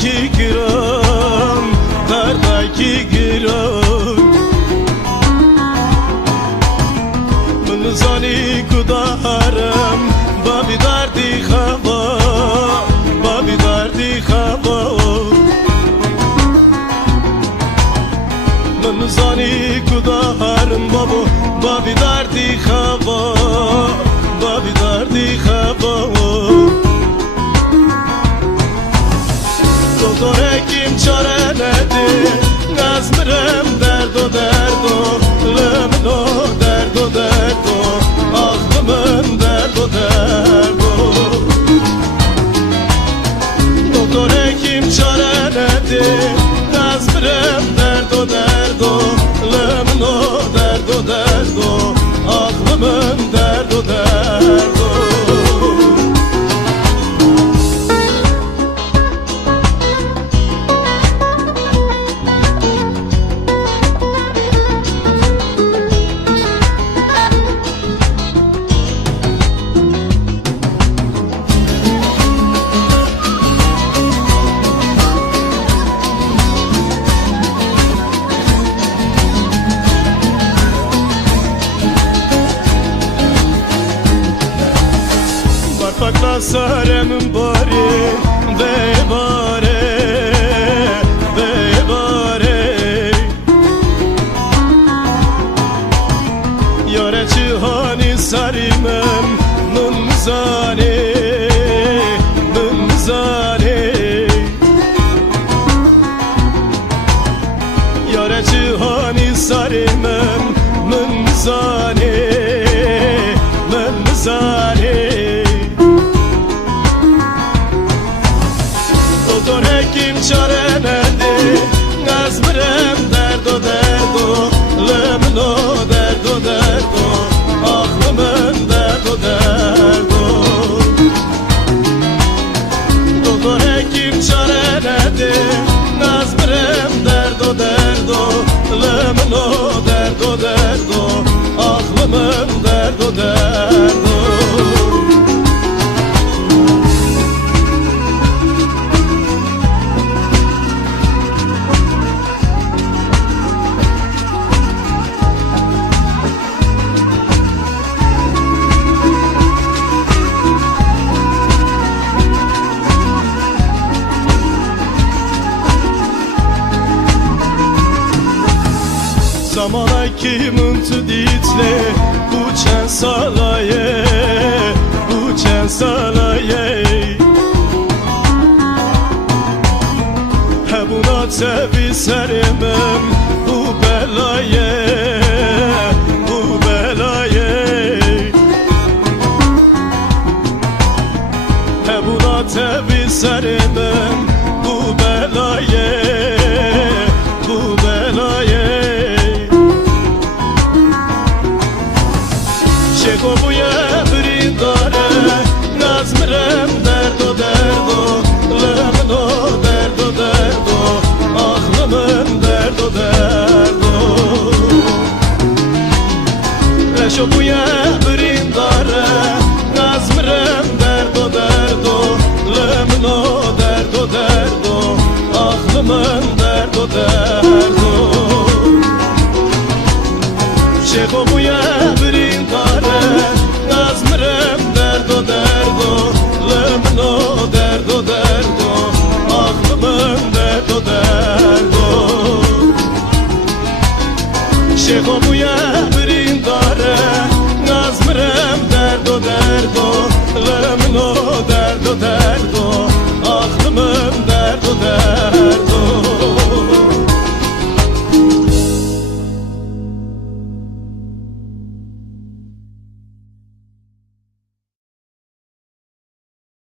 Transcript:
ki giron, derde ki giron. Min zani kudarım, babi derdi hava, babi derdi hava. Min zani kudarım babo, babi derdi hava, babi derdi hava. Doktor hekim çare nedir? Nazmirem derdo derdo, lemno derdo derdo, aklımın derdo derdo. Doktor hekim çare nedir? Nazmirem derdo derdo, lemno derdo derdo, aklımın derdo derdo. Bakla sarem bari ve bare ve bare. Yare cihani sarimem mumzane mumzane. Yare cihani sarimem mumzane mumzane. Doktor hekim çare nedir? Nazmirem derdo derdo, lemno derdo derdo, aklımın derdo derdo. Doktor hekim çare nedir? Nazmirem derdo derdo, lemno derdo derdo, aklımın derdo derdo. Zamana kimin tüditle uçan salaye, uçan salaye. He buna tevi serimem bu belaye, bu belaye. He buna tevi serimem bu belaye, bu belaye. Çeko bu yevrin dare, nazmirem derdo derdo, lemno derdo derdo, aklımın derdo derdo. Çeko bu yevrin dare, nazmirem derdo derdo, lemno derdo derdo, aklımın derdo derdo. Çeko bu yevrin dare, nazmirem derdo derdo, lemno derdo derdo, aklımın derdo derdo. Çeko bu yevrin dare, nazmirem derdo derdo, lemno derdo derdo.